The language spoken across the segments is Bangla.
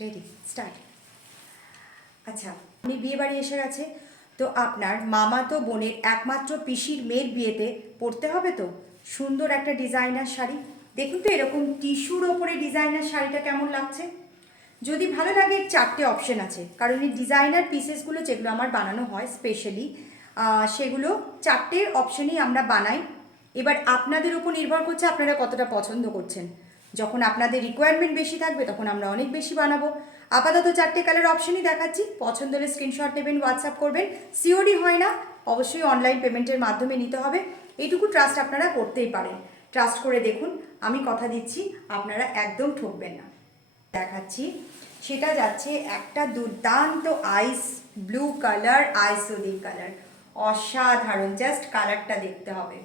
Ready start. আচ্ছা, আপনি বিয়ে বাড়ি এসে গেছে, তো আপনার মামাতো বোনের একমাত্র পিসির মেয়ের বিয়েতে পরতে হবে তো সুন্দর একটা ডিজাইনার শাড়ি। দেখুন তো এরকম টিস্যুর ওপরে ডিজাইনার শাড়িটা কেমন লাগছে। যদি ভালো লাগে, চারটে অপশন আছে, কারণ এই ডিজাইনার পিসেসগুলো যেগুলো আমার বানানো হয় স্পেশালি, সেগুলো চারটে অপশনই আমরা বানাই। এবার আপনাদের উপর নির্ভর করছে আপনারা কতটা পছন্দ করছেন। যখন আপনাদের রিকোয়ারমেন্ট বেশি থাকবে তখন আমরা অনেক বেশি বানাবো। আপাতত চারটে কালার অপশনই দেখাচ্ছি, পছন্দ হলে স্ক্রিনশট নেবেন, হোয়াটসঅ্যাপ করবেন। সিওডি হয় না, অবশ্যই অনলাইন পেমেন্টের মাধ্যমে নিতে হবে। এইটুকু ট্রাস্ট আপনারা করতেই পারেন। ট্রাস্ট করে দেখুন, আমি কথা দিচ্ছি আপনারা একদম ঠকবেন না। দেখাচ্ছি, সেটা যাচ্ছে একটা দুর্দান্ত আইস ব্লু কালার, আইসোদি কালার, অসাধারণ। জাস্ট কালারটা দেখতে হবে।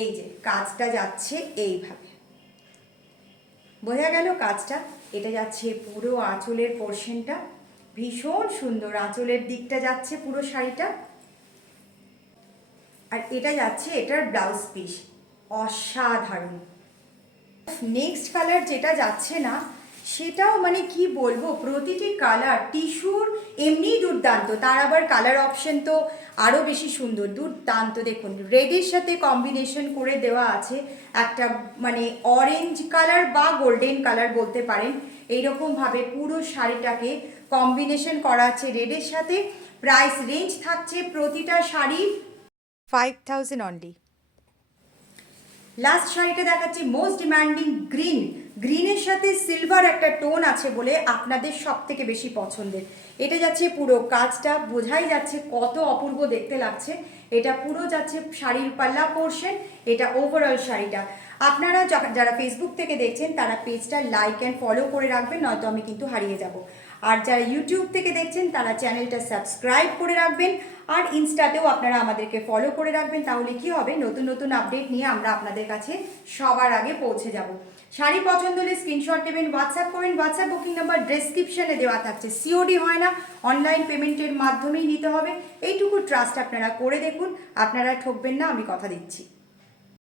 এই যে কাজটা যাচ্ছে এইভাবে, বোঝা গেল কাজটা। এটা যাচ্ছে পুরো আঁচলের পোর্শনটা, ভীষণ সুন্দর আঁচলের দিকটা যাচ্ছে পুরো শাড়িটা। আর এটা যাচ্ছে এটার ব্লাউজ পিস, অসাধারণ। নেক্সট কালার যেটা যাচ্ছে না, সেটাও মানে কি বলবো, প্রতিটি কালার টিস্যুর এমনিই দুর্দান্ত, তার আবার কালার অপশন তো আরও বেশি সুন্দর, দুর্দান্ত। দেখুন রেডের সাথে কম্বিনেশন করে দেওয়া আছে একটা মানে অরেঞ্জ কালার বা গোল্ডেন কালার বলতে পারেন। এইরকমভাবে পুরো শাড়িটাকে কম্বিনেশন করা আছে রেডের সাথে। প্রাইস রেঞ্জ থাকছে প্রতিটা শাড়ি 5000 অনলি। লাস্ট শাড়িটা দেখাচ্ছি মোস্ট ডিমান্ডিং গ্রিন, গ্রিনের সাথে সিলভার একটা টোন আছে বলে আপনাদের সব থেকে বেশি পছন্দের। এটা যাচ্ছে পুরো কাজটা, বোঝাই যাচ্ছে কত অপূর্ব দেখতে লাগছে। এটা পুরো যাচ্ছে শাড়ির পাল্লা পোর্শন, এটা ওভারঅল শাড়িটা। আপনারা যারা ফেসবুক থেকে দেখছেন তারা পেজটা লাইক অ্যান্ড ফলো করে রাখবেন, নয়তো আমি কিন্তু হারিয়ে যাব। আর যারা ইউটিউব থেকে দেখছেন তারা চ্যানেলটা সাবস্ক্রাইব করে রাখবেন, আর ইনস্টাতেও আপনারা আমাদেরকে ফলো করে রাখবেন। তাহলে কি হবে, নতুন নতুন আপডেট নিয়ে আমরা আপনাদের কাছে সবার আগে পৌঁছে যাব। শাড়ি পছন্দ হলে স্ক্রিনশট নেবেন, হোয়াটসঅ্যাপ করেন। হোয়াটসঅ্যাপ বুকিং নাম্বার ডেসক্রিপশনে দেওয়া থাকছে। সিওডি হয় না, অনলাইন পেমেন্টের মাধ্যমেই নিতে হবে। এইটুকু ট্রাস্ট আপনারা করে দেখুন, আপনারা ঠকবেন না, আমি কথা দিচ্ছি।